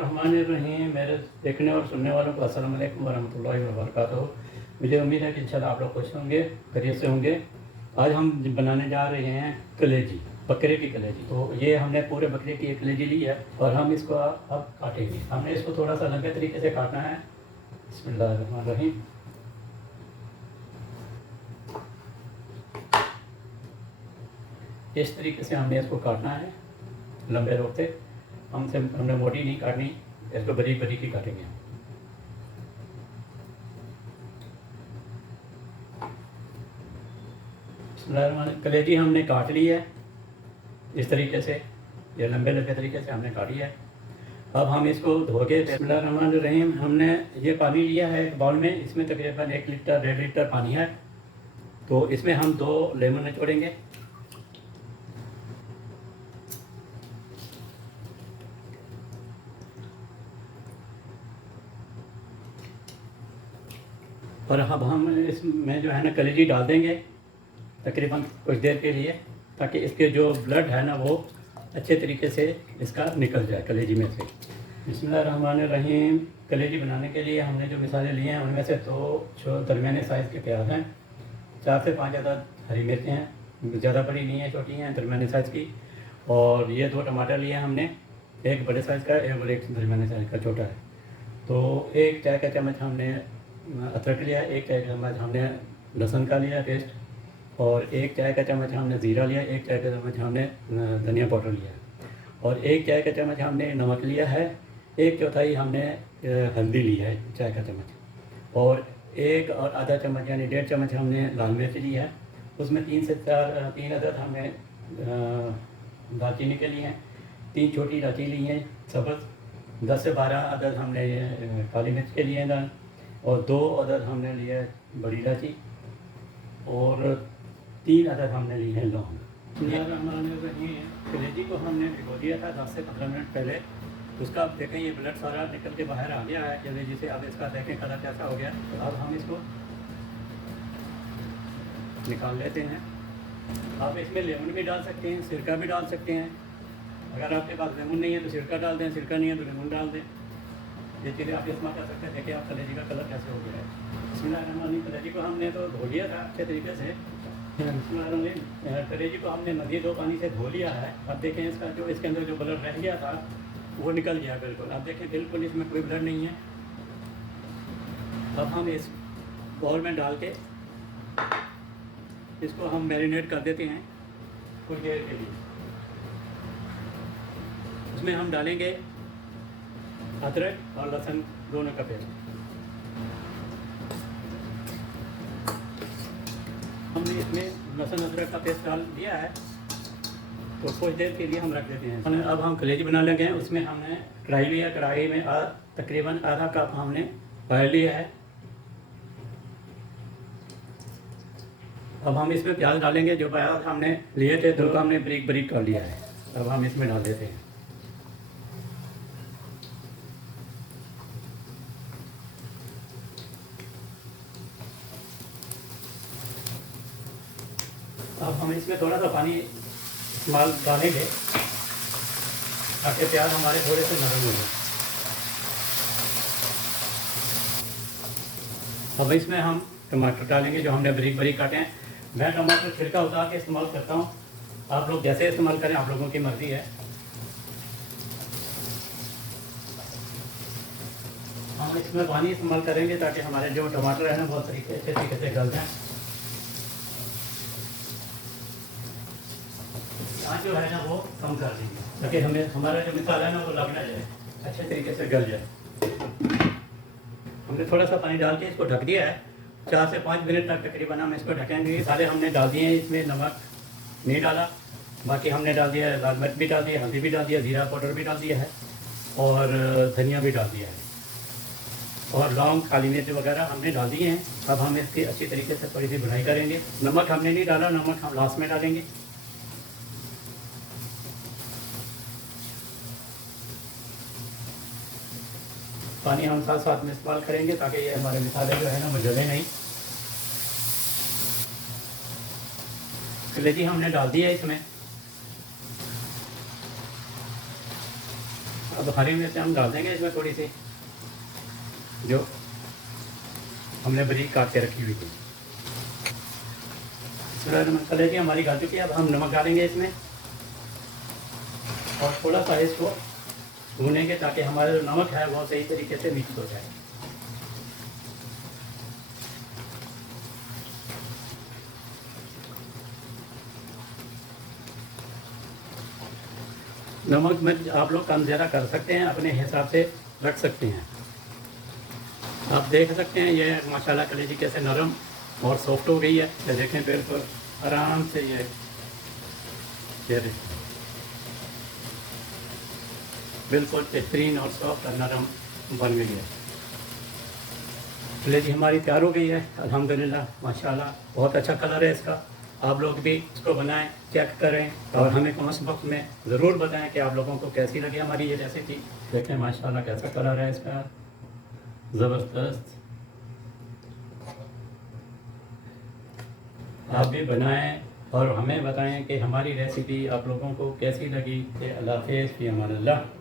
बिस्मिल्लाहिर्रहमानिर्रहीम। मेरे देखने और सुनने वालों को अस्सलाम वालेकुम वरहमतुल्लाहि वबरकातुहू। मुझे उम्मीद है कि इंशाल्लाह आप लोग खुश होंगे, खैरियत से होंगे। आज हम बनाने जा रहे हैं कलेजी, बकरे की कलेजी। तो ये हमने पूरे बकरे की एक कलेजी ली है और हम इसको अब काटेंगे। हमने इसको थोड़ा सा लंबे तरीके से काटना है। बिस्मिल्लाहिर्रहमानिर्रहीम। इस तरीके से हमने इसको काटना है, लंबे रोड से। हमने मोटी नहीं काटनी, इसको बारीक बारीक ही काटेंगे। कलेजी हमने काट ली है इस तरीके से, ये लंबे लंबे तरीके से हमने काटी है। अब हम इसको धो के बिस्मिल्लाहिर्रहमानिर्रहीम। हमने ये पानी लिया है एक बाउल में, इसमें तकरीबन 1 लीटर 1.5 लीटर पानी है। तो इसमें हम 2 लेमन निचोड़ेंगे। और अब हम इसमें जो है ना कलेजी डाल देंगे तकरीबन कुछ देर के लिए, ताकि इसके जो ब्लड है ना वो अच्छे तरीके से इसका निकल जाए कलेजी में से। बिस्मिल्लाहिर्रहमानिर्रहीम। कलेजी बनाने के लिए हमने जो मिसाले लिए हैं उनमें से 2 जो दरमियाने साइज़ के प्याज हैं, 4 से 5 अदद हरी मिर्चें हैं, ज़्यादा बड़ी नहीं है, छोटी हैं, दरमियाने साइज़ की। और ये 2 टमाटर लिए हैं हमने, एक बड़े साइज़ का है और एक दरमियाने साइज़ का छोटा है। तो 1 चाय का चम्मच हमने अदरक लिया, 1 चाय का चम्मच हमने लहसुन का लिया पेस्ट, और 1 चाय का चम्मच हमने ज़ीरा लिया, 1 चाय का चम्मच हमने धनिया पाउडर लिया, और 1 चाय का चम्मच हमने नमक लिया है, 1/4 हमने हल्दी ली है चाय का चम्मच, और 1 और आधा चम्मच यानी 1.5 चम्मच हमने लाल मिर्च ली है। उसमें 3 से 4 3 अदद हमने दालचीनी के लिए हैं, 3 छोटी इलायची ली हैं सब्ज़, 10 से 12 अदद हमने काली मिर्च के लिए हैं दाल, और 2 अदद हमने लिए बड़ी इलायची, और 3 अदद हमने ली है लौंग। कलेजी को हमने भिगो दिया था 10 से 15 मिनट पहले। उसका आप देखें ये ब्लड सारा निकल के बाहर आ गया है कलेजी से। अब इसका देखें कलर कैसा हो गया। तो अब हम इसको निकाल लेते हैं। आप इसमें लेमन भी डाल सकते हैं, सिरका भी डाल सकते हैं। अगर आपके पास लेमन नहीं है तो सिरका डाल दें, सिरका नहीं है तो लेमन डाल दें। ये चीज़ें आप इस्तेमाल कर सकते हैं। देखिए आप कलेजी का कलर कैसे हो गया है। बिस्मिल्लाहिर्रहमानिर्रहीम। कलेजी को हमने तो धो लिया था अच्छे तरीके से। कलेजी को हमने नदी 2 पानी से धो लिया है। अब देखें इसका जो इसके अंदर जो ब्लड रह गया था वो निकल गया बिल्कुल। अब देखें बिल्कुल इसमें कोई ब्लड नहीं है। अब हम इस बाउल में डाल के इसको हम मैरिनेट कर देते हैं कुछ देर के लिए। उसमें हम डालेंगे अदरक और लहसुन दोनों का पेस्ट। हमने इसमें लहसुन अदरक का पेस्ट डाल दिया है, तो कुछ देर के लिए हम रख देते हैं। अब हम कलेजी बना लेंगे। उसमें हमने कढ़ाई लिया, कढ़ाई में तकरीबन आधा कप हमने ऑयल लिया है। अब हम इसमें प्याज डालेंगे। जो प्याज हमने लिए थे 2 का हमने बारीक बारीक कर लिया है। अब हम इसमें डाल देते हैं। अब हम इसमें थोड़ा सा पानी इस्तेमाल डालेंगे ताकि प्याज हमारे थोड़े से नरम हो जाए। अब इसमें हम टमाटर डालेंगे जो हमने बारीक बारीक काटे हैं। मैं टमाटर छिलका उतार के इस्तेमाल करता हूँ, आप लोग जैसे इस्तेमाल करें, आप लोगों की मर्ज़ी है। हम इसमें पानी इस्तेमाल करेंगे ताकि हमारे जो टमाटर है ना बहुत अच्छे तरीके से गल जाएँ। आज जो है ना वो कम कर देंगे ताकि हमें हमारा जो मिसाल है ना वो लगना जाए, अच्छे तरीके से गल जाए। हमने थोड़ा सा पानी डाल के इसको ढक दिया है। 4 से 5 मिनट तक तकरीबन हम इसको ढकेंगे। सारे हमने डाल दिए हैं, इसमें नमक नहीं डाला, बाकी हमने डाल दिया लाल मिर्च भी डाल दिया, हल्दी भी डाल दिया, ज़ीरा पाउडर भी डाल दिया है, और धनिया भी डाल दिया है, और लौंग काली मिर्च वगैरह हमने डाल दिए हैं। अब हम इसकी अच्छी तरीके से थोड़ी सी भुनाई करेंगे। नमक हमने नहीं डाला, नमक हम लास्ट में डालेंगे। पानी हम साथ साथ में इस्तेमाल करेंगे ताकि ये हमारे मिसाले जो है ना वो जले नहीं। कलेजी हमने डाल दिया है इसमें। अब हरी मिर्च हम डाल देंगे इसमें थोड़ी सी, जो हमने बारीक काट के रखी हुई थी। कलेजी हमारी गल चुकी है। अब हम नमक डालेंगे इसमें और थोड़ा सा इसको भूनेंगे ताकि हमारा जो नमक है वो सही तरीके से मिक्स हो जाए। नमक मिर्च आप लोग कम ज़्यादा कर सकते हैं, अपने हिसाब से रख सकते हैं। आप देख सकते हैं ये माशाल्लाह कलेजी कैसे नरम और सॉफ्ट हो गई है। ये देखें बिल्कुल आराम से ये बिल्कुल बेहतरीन और सॉफ्ट और नरम बन गई है। कलेजी हमारी तैयार हो गई है अल्हम्दुलिल्लाह माशाल्लाह। बहुत अच्छा कलर है इसका। आप लोग भी इसको बनाएं, चेक करें और हमें कमेंट बॉक्स में ज़रूर बताएं कि आप लोगों को कैसी लगी हमारी ये रेसिपी। देखें माशाल्लाह कैसा कलर है इसका, ज़बरदस्त। आप भी बनाएं और हमें बताएं कि हमारी रेसिपी आप लोगों को कैसी लगी। अल्लाह हाफ़िज़, फ़ी अमान अल्लाह।